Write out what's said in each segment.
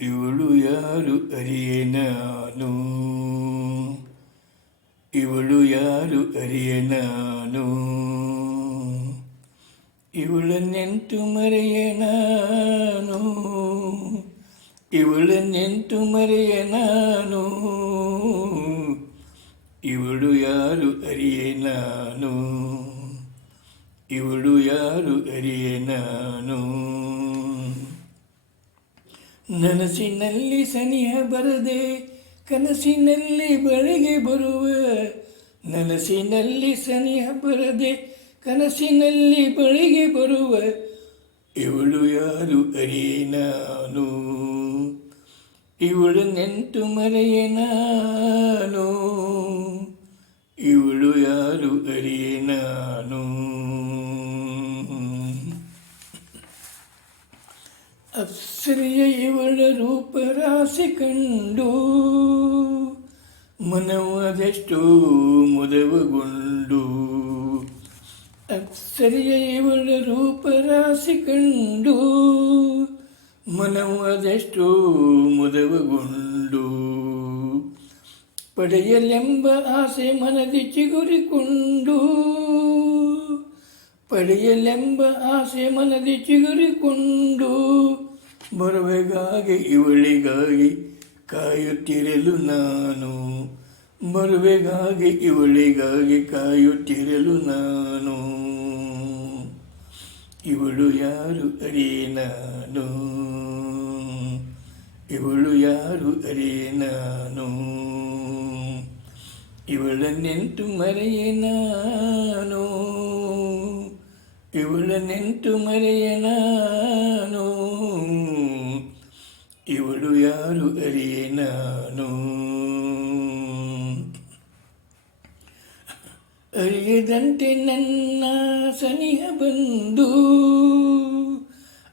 ಇವಳು ಯಾರು ಅರಿಯೆ ನಾನು ಇವಳು ಯಾರು ಅರಿಯೆ ನಾನು ಇವಳನ್ನೆಂಟು ಮರೆಯ ನಾನು ಇವಳನ್ನೆಂಟು ಮರೆಯ ನಾನು ಇವಳು ಯಾರು ಅರಿಯೆ ನಾನು ಇವಳು ಯಾರು ಅರಿಯೆ ನಾನು? ನನಸಿನಲ್ಲಿ ಸನಿಹ ಬರದೆ ಕನಸಿನಲ್ಲಿ ಬೆಳಗ್ಗೆ ಬರುವ, ನನಸಿನಲ್ಲಿ ಸನಿಹ ಬರದೆ ಕನಸಿನಲ್ಲಿ ಬೆಳಗ್ಗೆ ಬರುವ ಇವಳು ಯಾರು ಅರಿಯೆ ನಾನು? ಇವಳು ನೆಂಟು ಮರೆಯೆ ನಾನು? ಇವಳು ಯಾರು ಅರಿಯೆ ನಾನು? ಅಪ್ಸರಿಯ ಇವಳ ರೂಪರಾಶಿ ಕಂಡು ಮನವು ಅದೆಷ್ಟೋ ಮುದವಗೊಂಡು ಅಪ್ಸರಿಯ ಇವಳ ರೂಪರಾಶಿ ಕಂಡು ಮನವು ಅದೆಷ್ಟೋ ಮುದವಗೊಂಡು ಪಡೆಯಲೆಂಬ ಆಸೆ ಮನದಿ ಚಿಗುರಿಕೊಂಡು ಪಡೆಯಲೆಂಬ ಆಸೆ ಮನದಿ ಚಿಗುರಿಕೊಂಡು ಬರುವೆಗಾಗಿ ಇವಳಿಗಾಗಿ ಕಾಯುತ್ತಿರಲು ನಾನು. ಬರುವೆಗಾಗಿ ಇವಳಿಗಾಗಿ ಕಾಯುತ್ತಿರಲು ನಾನು. ಇವಳು ಯಾರು ಅರೇ ನಾನು? ಇವಳು ಯಾರು ಅರೇ ನಾನು? ಇವಳನ್ನೆಂತು ಮರೆಯೆ ನಾನು? ಇವಳನ್ನೆಂಟು ಮರೆಯ ನಾನು. ಇವಳು ಯಾರು ಅರಿಯ ನಾನು. ಅರಿಯದಂತೆ ನನ್ನ ಸನಿಹ ಬಂದು,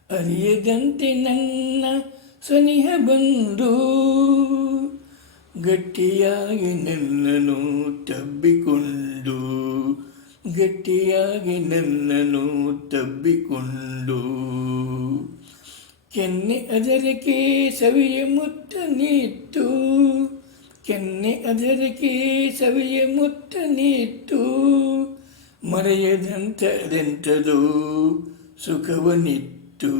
ಅರಿಯದಂತೆ ನನ್ನ ಸನಿಹ ಬಂದು, ಗಟ್ಟಿಯಾಗಿ ನನ್ನನ್ನು ತಬ್ಬಿಕೊಂಡು ಗಟ್ಟಿಯಾಗಿ ನನ್ನನ್ನು ತಬ್ಬಿಕೊಂಡು ಕೆನ್ನೆ ಅದರಕ್ಕೆ ಸವಿಯ ಮುತ್ತ ನಿತ್ತು, ಕೆನ್ನೆ ಅದರಕ್ಕೆ ಸವಿಯ ಮುತ್ತ ನಿತ್ತು, ಮರೆಯದಂಥದೆಂಥದೋ ಸುಖವನಿತ್ತು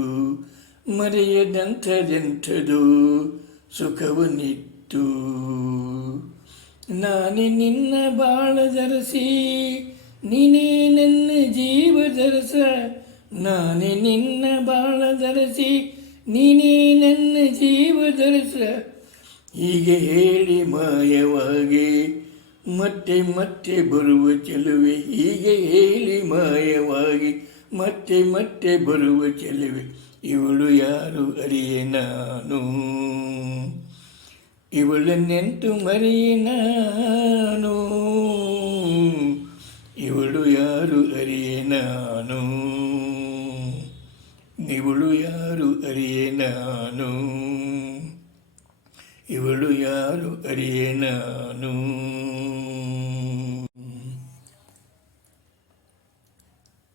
ಮರೆಯದಂಥದೆಂಥದೋ ಸುಖವನಿತ್ತು. ನಾನೇ ನಿನ್ನ ಬಾಳದರಸಿ ನೀನೇ ನನ್ನ ಜೀವ ಧರಸ, ನಾನೇ ನಿನ್ನ ಬಾಳ ಧರಸಿ, ನೀನೇ ನನ್ನ ಜೀವ ಧರಸ. ಹೀಗೆ ಹೇಳಿ ಮಾಯವಾಗಿ ಮತ್ತೆ ಮತ್ತೆ ಬರುವ ಚೆಲುವೆ, ಹೀಗೆ ಹೇಳಿ ಮಾಯವಾಗಿ ಮತ್ತೆ ಮತ್ತೆ ಬರುವ ಚೆಲುವೆ, ಇವಳು ಯಾರು ಅರಿಯೆ ನಾನು? ಇವಳನ್ನೆಂತು ಮರಿಯ ನಾನು? ಇವಳು ಯಾರು ಅರಿಯೆ ನಾನು ಇವಳು ಯಾರು ಅರಿಯೆ ನಾನು